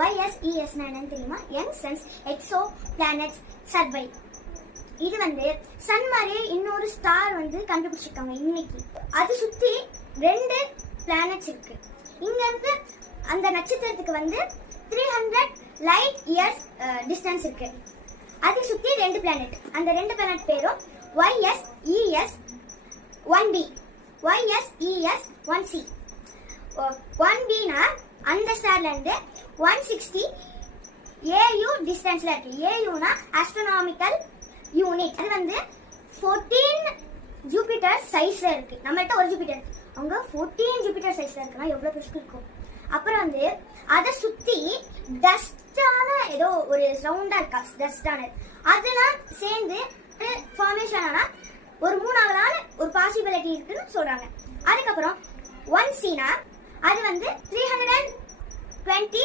ஒய்எஸ்இஎஸ்னா என்னன்னு தெரியுமா? Young suns exoplanets survey இது வந்து சன் மாதிரியே இன்னொரு ஸ்டார் வந்து கண்டுபிடிச்சிருக்காங்க இன்னைக்கு. அது சுத்தி ரெண்டு பிளானட்ஸ் இருக்கு. இங்க இருந்து அந்த நட்சத்திரத்துக்கு வந்து three hundred light years distance இருக்கு. அதை சுத்தி ரெண்டு பிளானட் அந்த ரெண்டு பிளானட் பேரும் YSES one B YSES one C one பினா அந்த ஸ்டார்ல இருந்து ஒன் சிக்ஸ்டி ஏயு டிஸ்டன்ஸ்ல இருக்கு. ஏயுனா ஆஸ்ட்ரோனாமிக்கல் யூனிட் அது வந்து ஃபோர்டீன் ஜூபிட்டர் சைஸ்ல இருக்கு. நம்மள்ட்ட ஒரு ஜூபிட்டர் அவங்க ஃபோர்டீன் ஜூபிட்டர் சைஸ்ல இருக்குன்னா எவ்வளவு பெருசு இருக்கும்? அப்புறம் வந்து அதை சுத்தி டஸ்டான ஏதோ ஒரு ரவுண்டா இருக்கா? டஸ்டான அதெல்லாம் சேர்ந்து ஃபார்மேஷன் ஆனா ஒரு மூணாவதான ஒரு பாசிபிலிட்டி இருக்குன்னு சொல்றாங்க. அதுக்கப்புறம் ஒன் சீனா அது வந்து three hundred and twenty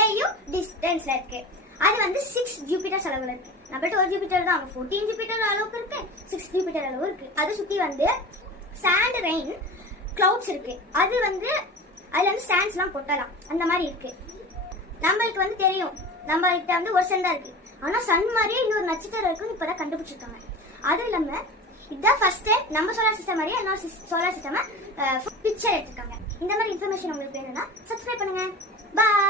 AU டிஸ்டன்ஸில் இருக்கு. அது வந்து சிக்ஸ் ஜூபிட்டர்ஸ் அளவுல இருக்கு. நம்மள்ட்ட ஒரு ஜூபிட்டர் தான் ஃபோர்டீன் ஜூபிட்டர் அளவுக்கு இருக்கு. சிக்ஸ் ஜூபிட்டர் அளவு இருக்கு. அதை சுற்றி வந்து சாண்ட் ரெயின் கிளவுட்ஸ் இருக்கு. அது வந்து அதில் வந்து சாண்ட்ஸ்லாம் கொட்டலாம். அந்த மாதிரி இருக்கு. நம்மளுக்கு வந்து தெரியும். நம்மகிட்ட வந்து ஒரு சன் தான் இருக்கு. ஆனால் சன் மாதிரியே இன்னொரு நட்சத்திரம் இருக்குன்னு இப்பதான் கண்டுபிடிச்சிருக்காங்க. அதுவும் இல்லாமல் இதுதான் ஃபர்ஸ்ட் டைம் நம்ம சோலார் சிஸ்டம் மாதிரியே இன்னொரு சோலார் சிஸ்டம் பிக்சர் எடுத்திருக்காங்க. இந்த மாதிரி இன்ஃபர்மேஷன் உங்களுக்கு வேணும்னா சப்ஸ்கிரைப் பண்ணுங்க. பாய்